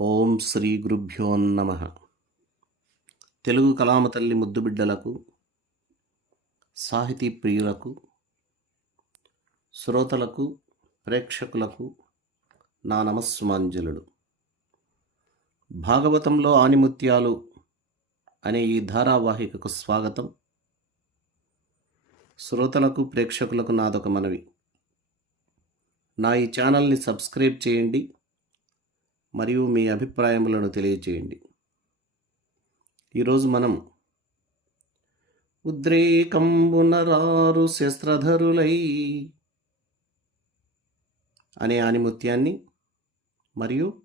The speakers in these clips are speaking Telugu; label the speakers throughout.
Speaker 1: ఓం శ్రీ గురుభ్యో నమ. తెలుగు కలామ తల్లి ముద్దుబిడ్డలకు సాహితీ ప్రియులకు శ్రోతలకు ప్రేక్షకులకు నా నమస్సుమాంజలుడు భాగవతంలో ఆనిముత్యాలు అనే ఈ ధారావాహికకు స్వాగతం. శ్రోతలకు ప్రేక్షకులకు నాదొక మనవి. నా ఈ ఛానల్ని సబ్స్క్రైబ్ చేయండి. మరియు మీ అభిప్రాయములను తెలియచేయండి. ఈరోజు మనం ఉద్రేకంబునరారు శస్త్రధరులై అనే ఆనిముత్యాన్ని మరియు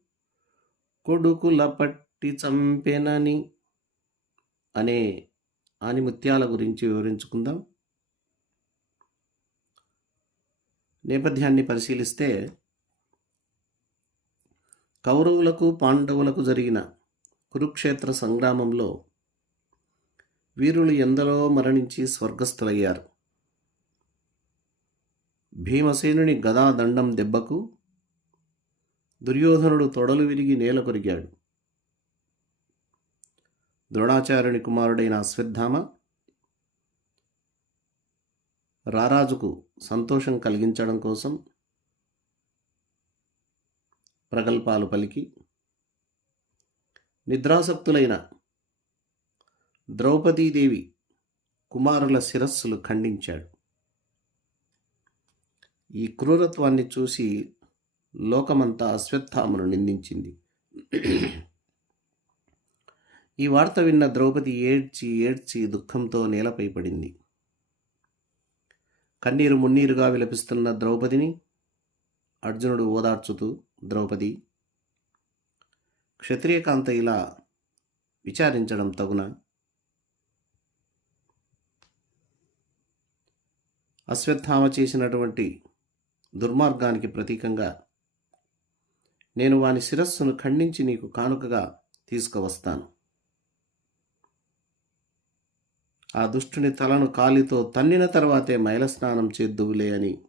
Speaker 1: కొడుకుల పట్టి చంపెనని అనే ఆనిముత్యాల గురించి వివరించుకుందాం. నేపథ్యాన్ని పరిశీలిస్తే కౌరవులకు పాండవులకు జరిగిన కురుక్షేత్ర సంగ్రామంలో వీరులు ఎందరో మరణించి స్వర్గస్థులయ్యారు. భీమసేనుని గదా దండం దెబ్బకు దుర్యోధనుడు తొడలు విరిగి నేల కొరిగాడు. ద్రోణాచార్యుని కుమారుడైన అశ్వత్థామ రారాజుకు సంతోషం కలిగించడం కోసం ప్రగల్భాలు పలికి నిద్రాసక్తులైన ద్రౌపదీదేవి కుమారుల శిరస్సులు ఖండించాడు. ఈ క్రూరత్వాన్ని చూసి లోకమంతా అశ్వత్థామను నిందించింది. ఈ వార్త విన్న ద్రౌపది ఏడ్చి ఏడ్చి దుఃఖంతో నేలపై పడింది. కన్నీరు మున్నీరుగా విలపిస్తున్న ద్రౌపదిని అర్జునుడు ఓదార్చుతూ ద్రౌపది క్షత్రియకాంత ఇలా విచారించడం తగున? అశ్వత్థామ చేసినటువంటి దుర్మార్గానికి ప్రతీకంగా నేను వాని శిరస్సును ఖండించి నీకు కానుకగా తీసుకువస్తాను. ఆ దుష్టుని తలను కాలితో తన్నిన తర్వాతే మైలస్నానం చేద్దువులే అని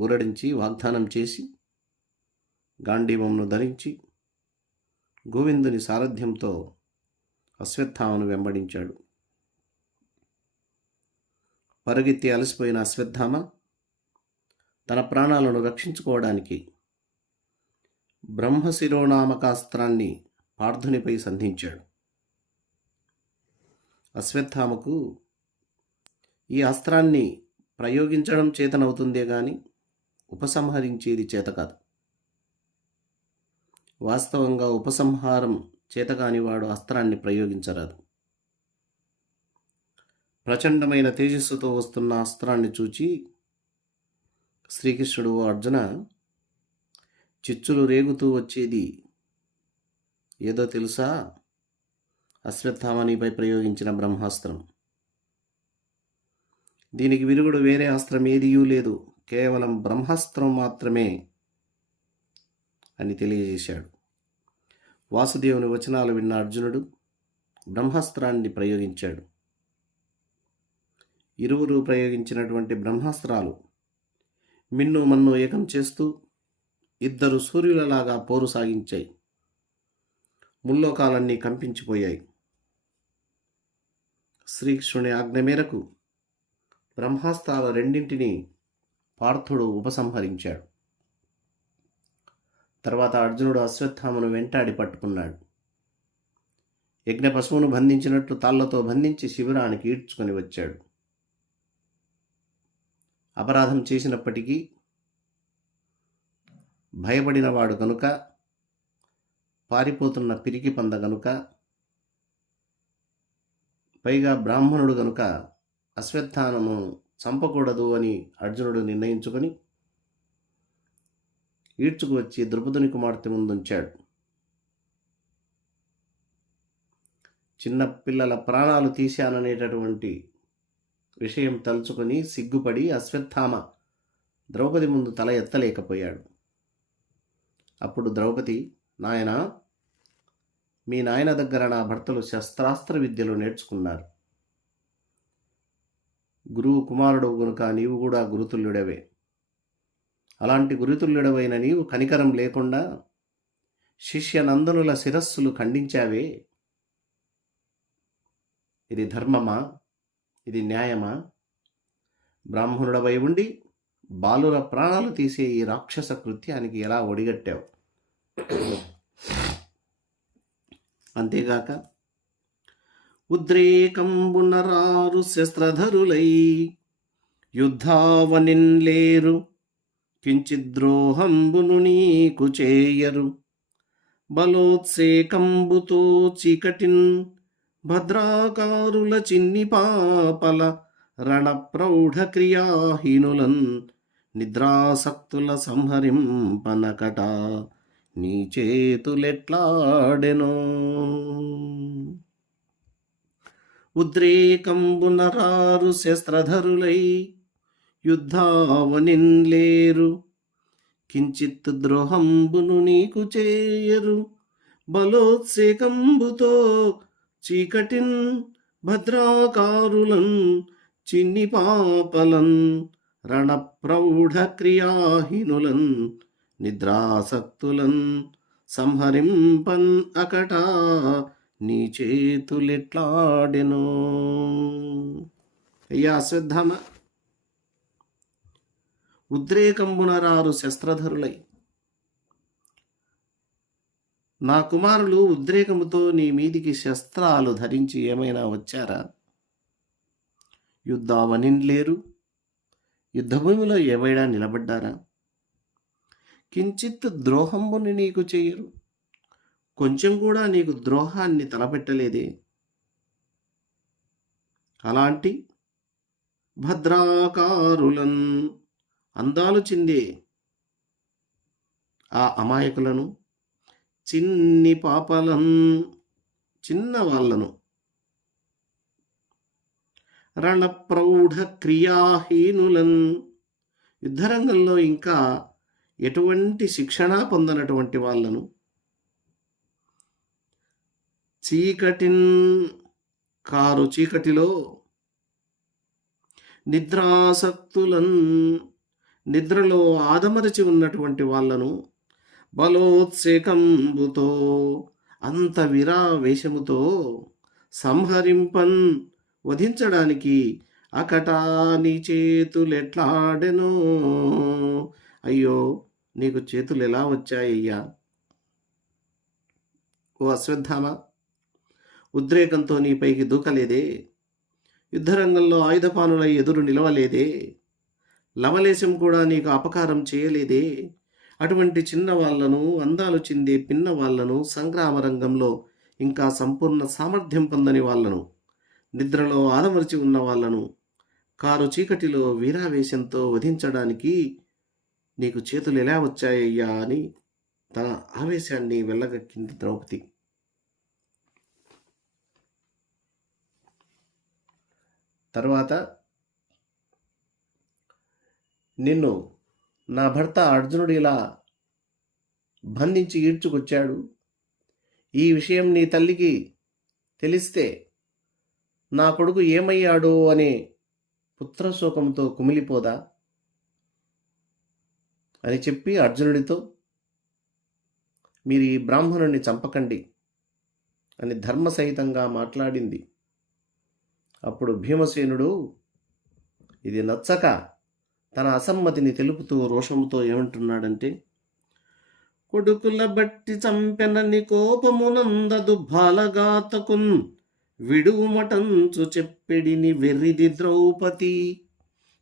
Speaker 1: ఊరడించి వాగ్దానం చేసి గాంధీవంను ధరించి గోవిందుని సారథ్యంతో అశ్వత్థామను వెంబడించాడు. పరుగెత్తి అలసిపోయిన అశ్వత్థామ తన ప్రాణాలను రక్షించుకోవడానికి బ్రహ్మశిరోనామకాస్త్రాన్ని పార్థునిపై సంధించాడు. అశ్వత్థామకు ఈ అస్త్రాన్ని ప్రయోగించడం చేతనవుతుందే కానీ ఉపసంహరించేది చేత కాదు. వాస్తవంగా ఉపసంహారం చేతకాని వాడు అస్త్రాన్ని ప్రయోగించరాదు. ప్రచండమైన తేజస్సుతో వస్తున్న అస్త్రాన్ని చూచి శ్రీకృష్ణుడు "ఓ అర్జున చిచ్చులు రేగుతూ వచ్చేది ఏదో తెలుసా? అశ్వత్థామనిపై ప్రయోగించిన బ్రహ్మాస్త్రం. దీనికి విరుగుడు వేరే అస్త్రం ఏదియూ లేదు. కేవలం బ్రహ్మాస్త్రం మాత్రమే అని తెలియజేశాడు. వాసుదేవుని వచనాలు విన్న అర్జునుడు బ్రహ్మాస్త్రాన్ని ప్రయోగించాడు. ఇరువురు ప్రయోగించినటువంటి బ్రహ్మాస్త్రాలు మిన్ను మన్ను ఏకం చేస్తూ ఇద్దరు సూర్యులలాగా పోరు సాగించాయి. ముల్లోకాలన్నీ కంపించిపోయాయి. శ్రీకృష్ణుని ఆజ్ఞ మేరకు బ్రహ్మాస్త్రాల రెండింటినీ పార్థుడు ఉపసంహరించాడు. తర్వాత అర్జునుడు అశ్వత్థామను వెంటాడి పట్టుకున్నాడు. యజ్ఞ పశువును బంధించినట్లు తాళ్ళతో బంధించి శిబిరానికి ఈడ్చుకొని వచ్చాడు. అపరాధం చేసినప్పటికీ భయపడినవాడు కనుక పారిపోతున్న పిరికి పంద గనుక పైగా బ్రాహ్మణుడు గనుక అశ్వత్థానము చంపకూడదు అని అర్జునుడు నిర్ణయించుకొని ఈడ్చుకు వచ్చి ద్రుపదుని కుమార్తె ముందుంచాడు చిన్నపిల్లల ప్రాణాలు తీశాననేటటువంటి విషయం తలుచుకొని సిగ్గుపడి అశ్వత్థామ ద్రౌపది ముందు తల ఎత్తలేకపోయాడు. అప్పుడు ద్రౌపది నాయనా మీ నాయన దగ్గర నా భర్తలు శస్త్రాస్త్ర విద్యలు నేర్చుకున్నారు. గురువు కుమారుడు గనుక నీవు కూడా గురుతుల్యుడవే. అలాంటి గురుతుల్యుడవైన నీవు కనికరం లేకుండా శిష్యనందనుల శిరస్సులు ఖండించావే. ఇది ధర్మమా? ఇది న్యాయమా? బ్రాహ్మణుడవై ఉండి బాలుర ప్రాణాలు తీసే ఈ రాక్షస కృత్యానికి ఎలా ఒడిగట్టావు? అంతేగాక ఉద్రేకంబునరారు శస్త్రధరులై యుద్ధావనిన్లేరు కించిద్రోహంబును నీకు చేయరు. బలోత్సేకంబుతో చీకటిన్ భద్రాకారుల చిన్ని పాపల రణప్రౌఢక్రియాహీనులన్ నిద్రాసక్తుల సంహరింపనకట నీ చేతులెట్లాడెనో. ఉద్రేకంబునరారు శస్త్రధరులై యుద్ధావనిన్లేరు. కించిత్ ద్రోహంబును నీకు చేయరు. బలోత్సేకంబుతో చీకటిన్ భద్రాకారులన్ చిన్ని పాపలన్ రణప్రౌఢ క్రియాహీనులన్ నిద్రాసక్తులన్ సంహరింపన్ అకటా నీ చేతులెట్లాడెనో. అయ్యా అశ్వత్థామ ఉద్రేకంబునరారు శస్త్రధరులై. నా కుమారులు ఉద్రేకముతో నీ మీదికి శస్త్రాలు ధరించి ఏమైనా వచ్చారా? యుద్ధావని లేరు యుద్ధభూమిలో ఏవైనా నిలబడ్డారా? కించిత్ ద్రోహంబుని నీకు చేయరు. కొంచెం కూడా నీకు ద్రోహాన్ని తలపెట్టలేదే? అలాంటి భద్రాకారులన్ అందాలు చిందే ఆ అమాయకులను చిన్ని పాపలను చిన్న వాళ్ళను. రణప్రౌఢ క్రియాహీనులను యుద్ధరంగంలో ఇంకా ఎటువంటి శిక్షణ పొందనటువంటి వాళ్ళను చీకటిన్ కారు చీకటిలో నిద్రాసక్తులన్ నిద్రలో ఆదమరచి ఉన్నటువంటి వాళ్ళను బలోత్సేకంబుతో అంత విరావేశముతో సంహరింపన్ వధించడానికి అకటా నీ చేతులెట్లాడెనో? అయ్యో నీకు చేతులు ఎలా వచ్చాయ్యా? ఓ అశ్వత్థామా ఉద్రేకంతో నీపైకి దూకలేదే. యుద్ధరంగంలో ఆయుధపానులై ఎదురు నిలవలేదే. లవలేశం కూడా నీకు అపకారం చేయలేదే. అటువంటి చిన్న వాళ్ళను అందాలు చిందే పిన్న వాళ్ళను సంగ్రామ రంగంలో ఇంకా సంపూర్ణ సామర్థ్యం పొందని వాళ్ళను నిద్రలో ఆదమర్చి ఉన్న వాళ్ళను కారు చీకటిలో వీరావేశంతో వధించడానికి నీకు చేతులు ఎలా వచ్చాయ్యా అని తన ఆవేశాన్ని వెళ్ళగక్కింది ద్రౌపది. తర్వాత నిన్ను నా భర్త అర్జునుడు ఇలా బంధించి ఈడ్చుకొచ్చాడు. ఈ విషయం నీ తల్లికి తెలిస్తే నా కొడుకు ఏమయ్యాడో అనే పుత్రశోకంతో కుమిలిపోదా? అని చెప్పి అర్జునుడితో మీరు ఈ బ్రాహ్మణుడిని చంపకండి అని ధర్మసహితంగా మాట్లాడింది. అప్పుడు భీమసేనుడు ఇది నచ్చక తన అసమ్మతిని తెలుపుతూ రోషముతో ఏమంటున్నాడంటే కొడుకుల బట్టి చంపెనని కోపమునందదు బాలగాతకున్ విడుమటంచు చెప్పెడిని వెర్రిది ద్రౌపది.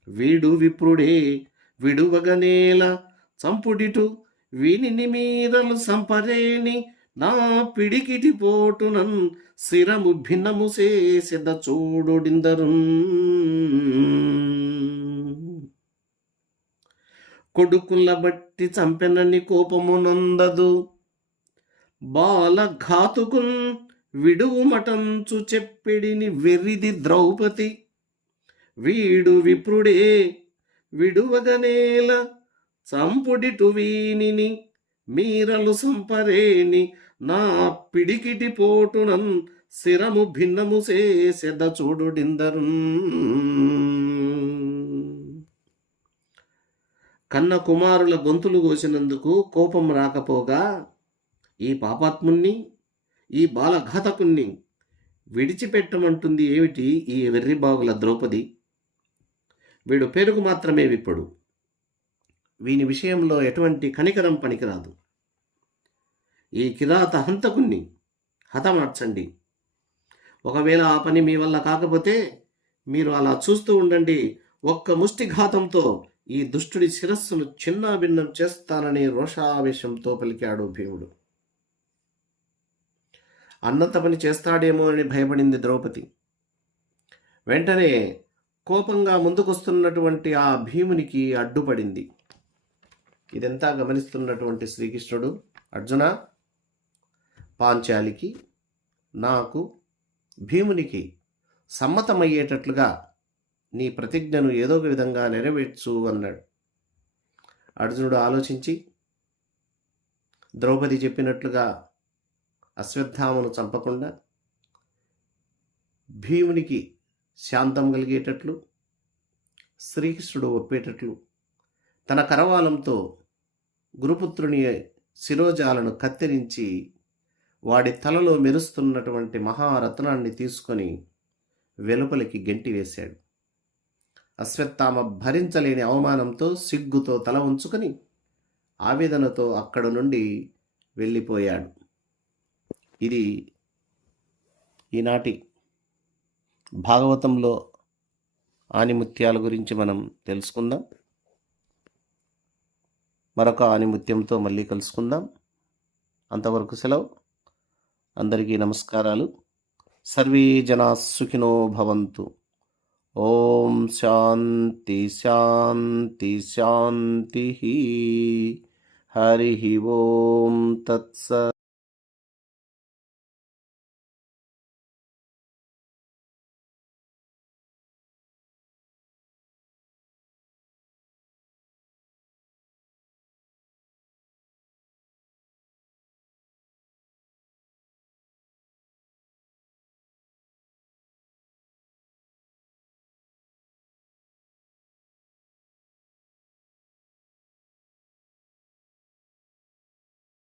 Speaker 1: వీడు విప్రుడే విడువగనేల చంపుడిటు వీనిని మీరలు సంపరేని నా పిడికిటి పోటునన్ శిరము భిన్నము చేసెద చూడుడిందరు కొడుకుల బట్టి చంపెనని కోపమునందదు బాలఘాతుకున్ విడువుమటంచు చెప్పిడిని వెర్రిది ద్రౌపది. వీడు విప్రుడే విడువగనేల చంపుడిటు వీనిని మీరలు సంపరేణి నా పిడికిటి పోటునన్ శిరము భిన్నము చేసెద చూడుడిందరు కన్న కుమారుల గొంతులు కోసినందుకు కోపం రాకపోగా ఈ పాపాత్ముణ్ణి ఈ బాలఘాతకుణ్ణి విడిచిపెట్టమంటుంది ఏమిటి ఈ వెర్రిబాగుల ద్రౌపది? వీడు పేరుకు మాత్రమే విప్పుడు. వీని విషయంలో ఎటువంటి కనికరం పనికిరాదు. ఈ కిరాత హంతకుణ్ణి హతమార్చండి. ఒకవేళ ఆ పని మీ వల్ల కాకపోతే మీరు అలా చూస్తూ ఉండండి. ఒక్క ముష్టిఘాతంతో ఈ దుష్టుడి శిరస్సును చిన్నాభిన్నం చేస్తానని రోషావేశంతో పలికాడు భీముడు. అన్నంత పని చేస్తాడేమో అని భయపడింది ద్రౌపది. వెంటనే కోపంగా ముందుకొస్తున్నటువంటి ఆ భీమునికి అడ్డుపడింది. ఇదంతా గమనిస్తున్నటువంటి శ్రీకృష్ణుడు అర్జున పాంచాలికి నాకు భీమునికి సమ్మతమయ్యేటట్లుగా నీ ప్రతిజ్ఞను ఏదో ఒక విధంగా నెరవేర్చు అన్నాడు. అర్జునుడు ఆలోచించి ద్రౌపది చెప్పినట్లుగా అశ్వత్థామను చంపకుండా భీమునికి శాంతం కలిగేటట్లు శ్రీకృష్ణుడు ఒప్పేటట్లు తన కరవాలంతో గురుపుత్రుని శిరోజాలను కత్తిరించి వాడి తలలో మెరుస్తున్నటువంటి మహారత్నాన్ని తీసుకొని వెలుపలికి గెంటి వేశాడు. అశ్వత్థామ భరించలేని అవమానంతో సిగ్గుతో తల ఉంచుకొని ఆవేదనతో అక్కడ నుండి వెళ్ళిపోయాడు. ఇది ఈనాటి భాగవతంలో ఆనిముత్యాల గురించి మనం తెలుసుకుందాం. మరొక ఆనిముత్యంతో మళ్ళీ కలుసుకుందాం. అంతవరకు సెలవు. అందరికీ నమస్కారాలు. సర్వే జనా సుఖినో భవంతు. ఓం శాంతి శాంతి శాంతి. హరి ఓం తత్స